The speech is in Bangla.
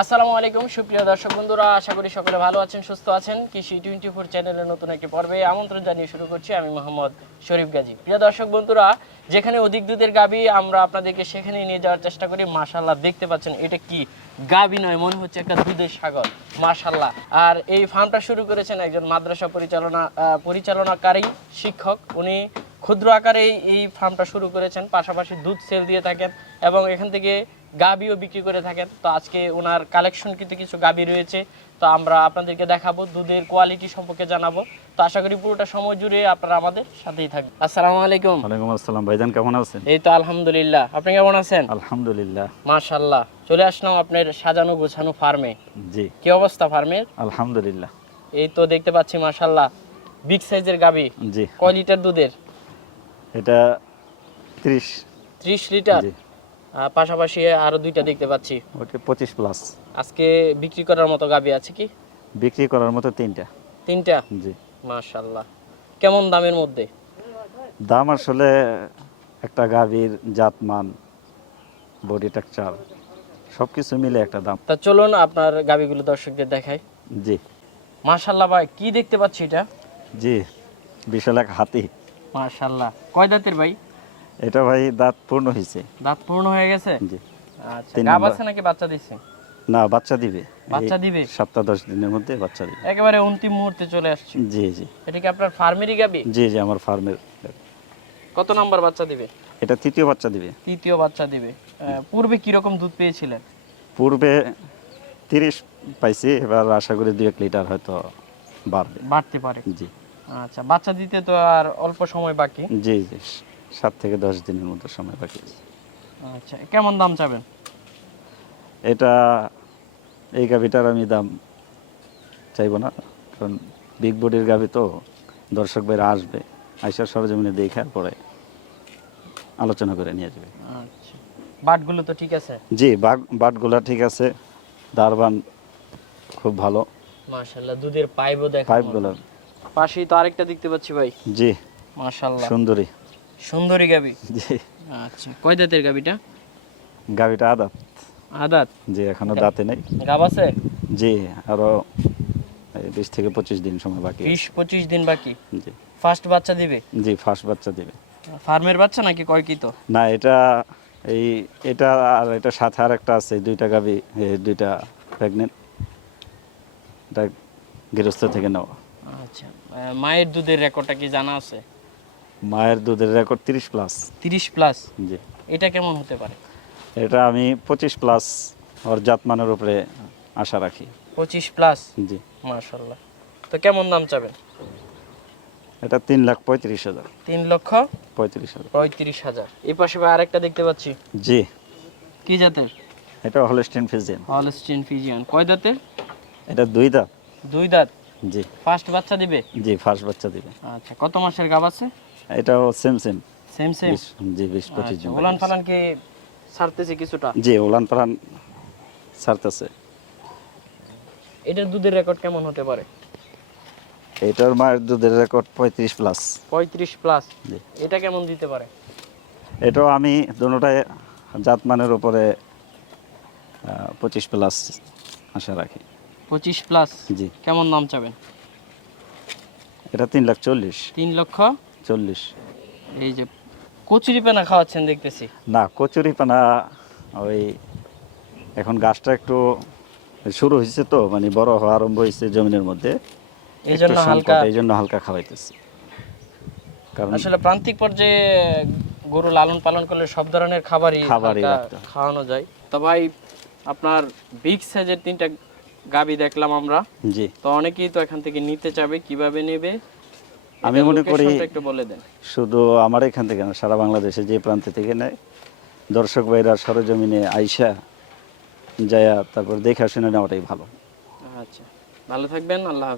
আসসালামু আলাইকুম, সুপ্রিয় দর্শক বন্ধুরা, আশা করি সকলে ভালো আছেন, সুস্থ আছেন। কৃষি টোয়েন্টি ফোর চ্যানেলের নতুন একটি পর্বে আমন্ত্রণ জানিয়ে শুরু করছি। আমি মোহাম্মদ শরীফ গাজী। প্রিয় দর্শক বন্ধুরা, যেখানে অধিক দুধের গাবি, আমরা আপনাদেরকে সেখানে নিয়ে যাওয়ার চেষ্টা করি। মাশাল্লাহ দেখতে পাচ্ছেন, এটা কি? গাবি নয়, মনে হচ্ছে একটা দুধের সাগর। মাশাল্লাহ আর এই ফার্মটা শুরু করেছেন একজন মাদ্রাসা পরিচালনা পরিচালনাকারী শিক্ষক। উনি ক্ষুদ্র আকারে এই- ফার্মটা শুরু করেছেন, পাশাপাশি দুধ সেল দিয়ে থাকেন এবং এখান থেকে গাবিও বিক্রি করে থাকেন। তো আজকে ওনার কালেকশন কিন্তু কিছু গাবি রয়েছে। তো আমরা আপনাদেরকে দেখাবো দুধের কোয়ালিটি সম্পর্কে জানাব। তো আশা করি পুরোটা সময় জুড়ে আপনারা আমাদের সাথেই থাকবেন। আসসালামু আলাইকুম। ওয়ালাইকুম আসসালাম। ভাইজান কেমন আছেন? এই তো আলহামদুলিল্লাহ। আপনি কেমন আছেন? আলহামদুলিল্লাহ। মাশাল্লাহ চলে আসলাম আপনার সাজানো গোছানো ফার্মে। জি। কি অবস্থা ফার্মের? আলহামদুলিল্লাহ। এই তো দেখতে পাচ্ছি মাশাল্লাহ বিগ সাইজের গাবি। জি। কয় লিটার দুধের? এটা ত্রিশ। ত্রিশ লিটার? জি। পাশাপাশি আরও দুইটা দেখতে পাচ্ছি। ওটা পঁচিশ প্লাস আজকে বিক্রি করার মতো গাবি আছে কি? বিক্রি করার মতো তিনটা। তিনটা? জি। মাশাল্লাহ কেমন দামের মধ্যে? দাম আসলে একটা গাভীর জাতমান বডি টেক্সচার সব কিছু মিলে একটা দাম। তা চলুন আপনার গাবিগুলো দর্শকদের দেখাই। জি। মাশাল্লাহ ভাই কি দেখতে পাচ্ছি এটা? জি বিশাল এক হাতি। মাশাল্লাহ কয় দাঁতের ভাই? এটা ভাই দাঁত পূর্ণ হয়েছে। দাঁত পূর্ণ হয়ে গেছে? জি। আচ্ছা গাব আছে নাকি বাচ্চা দিচ্ছে না বাচ্চা দিবে। বাচ্চা দিবে? সপ্তাহ দশ দিনের মধ্যে বাচ্চা দিবে। একেবারে অন্তিম মুহূর্তে চলে আসছে। জি জি। এটা কি আপনার ফার্মেরই গাবি? জি জি আমার ফার্মের কত নাম্বার বাচ্চা দিবে? এটা তৃতীয় বাচ্চা দিবে। তৃতীয় বাচ্চা দিবে। পূর্বে কি রকম দুধ পেয়েছিলেন? পূর্বে তিরিশ পাইছি এবার আশা করি দু এক লিটার হয়তো বাড়বে। বাড়তে পারে। জি। আচ্ছা বাচ্চা দিতে তো আর অল্প সময় বাকি। জি জি। সাত থেকে দশ দিনের মতো সময় বাকি আছে। আচ্ছা কেমন দাম চাবেন? এটা এই গাভিটার আমি দাম চাইব না কারণ বিগ বডির গাভি তো দর্শক ভাইরা আসবে আইসার সরজমিনে দেখে পরে আলোচনা করে নিয়ে যাবে। আচ্ছা বাটগুলো তো ঠিক আছে? জি বাটগুলা ঠিক আছে দারবান খুব ভালো। মাশাল্লাহ দুধের পাইপও দেখা। পাইপগুলো। পাশেই তো আরেকটা দেখতে পাচ্ছি ভাই। জি মাশাল্লাহ সুন্দরী। সুন্দরী গাবি। জি। আচ্ছা কয় দাঁতের গাবিটা? গাভিটা আদাত। আদাত? জি এখনও দাঁতে নেই। গাব আছে? জি আরও বিশ থেকে পঁচিশ দিন সময় বাকি। বিশ পঁচিশ দিন বাকি? জি। ফার্স্ট বাচ্চা দিবে? জি ফার্স্ট বাচ্চা দিবে। ফার্মের বাচ্চা নাকি কয় কি তো? না এটা এই এটা আর এটা সাথে আর একটা আছে দুইটা এই দুইটা প্রেগনেন্ট এটা গৃহস্থ থেকে নেওয়া। আচ্ছা মায়ের দুধের রেকর্ডটা কি জানা আছে? মায়ের দুধের রেকর্ড তিরিশ প্লাস তিরিশ প্লাস জি। এটা কেমন হতে পারে? এটা আমি পঁচিশ প্লাস ওর জাতমানের উপরে আশা রাখি। পঁচিশ প্লাস জি। মাশাল্লাহ তো কেমন দাম চাবেন? এটা তিন লাখ পঁয়ত্রিশ হাজার। তিন লক্ষ পঁয়ত্রিশ হাজার। পঁয়ত্রিশ হাজার। এই পাশে ভাই আরেকটা দেখতে পাচ্ছি। জি। কি জাতের? এটা হলস্টেন ফিজিয়ান হলস্টিন ফিজিয়ান কয় দাঁতের? এটা দুই দাঁত। দুই দাঁত। জি। ফার্স্ট বাচ্চা দিবে? জি ফার্স্ট বাচ্চা দিবে। আচ্ছা কত মাসের গাব আছে? এটাও সেম সেম সেম সেম জি বিশ পঁচিশ আচ্ছা জন। উলান ফালান কি ছাড়তেছে কিছুটা? জি ওলান পালান ছাড়তেছে। এটার দুধের রেকর্ড কেমন হতে পারে? এটার মায়ের দুধের রেকর্ড পঁয়ত্রিশ প্লাস পঁয়ত্রিশ প্লাস জি। এটা কেমন দিতে পারে? এটাও আমি দুটাই জাতমানের উপরে পঁচিশ প্লাস আশা রাখি। পঁচিশ প্লাস জি। কেমন দাম চাবেন? এটা তিন লাখ চল্লিশ। তিন লক্ষ? চল্লিশ। এই যে কচুরি পেনা খাওয়াচ্ছেন দেখতেছি। না কচুরি পানা ওই এখন গাছটা একটু শুরু হয়েছে তো মানে বড় হওয়া আরম্ভ হয়েছে জমিনের মধ্যে। এই জন্য হালকা এই জন্য হালকা খাওয়াইতেছি। কারণ আসলে প্রান্তিক পর্যায়ে গরু লালন পালন করলে সব ধরনের খাবারই। খাওয়ানো যায়। তো ভাই আপনার বিগ সাইজের তিনটা গাবি দেখলাম আমরা। জি। তো অনেকেই তো এখান থেকে নিতে চাবে কীভাবে নেবে? আমি মনে করি একটু বলে দেন। শুধু আমার এখান থেকে না সারা বাংলাদেশে যে প্রান্ত থেকে নেয়। দর্শক ভাইরা সরজমিনে আইসা যায়া তারপর দেখা শুনে নেওয়াটাই ভালো। আচ্ছা। ভালো থাকবেন আল্লাহ হাফেজ।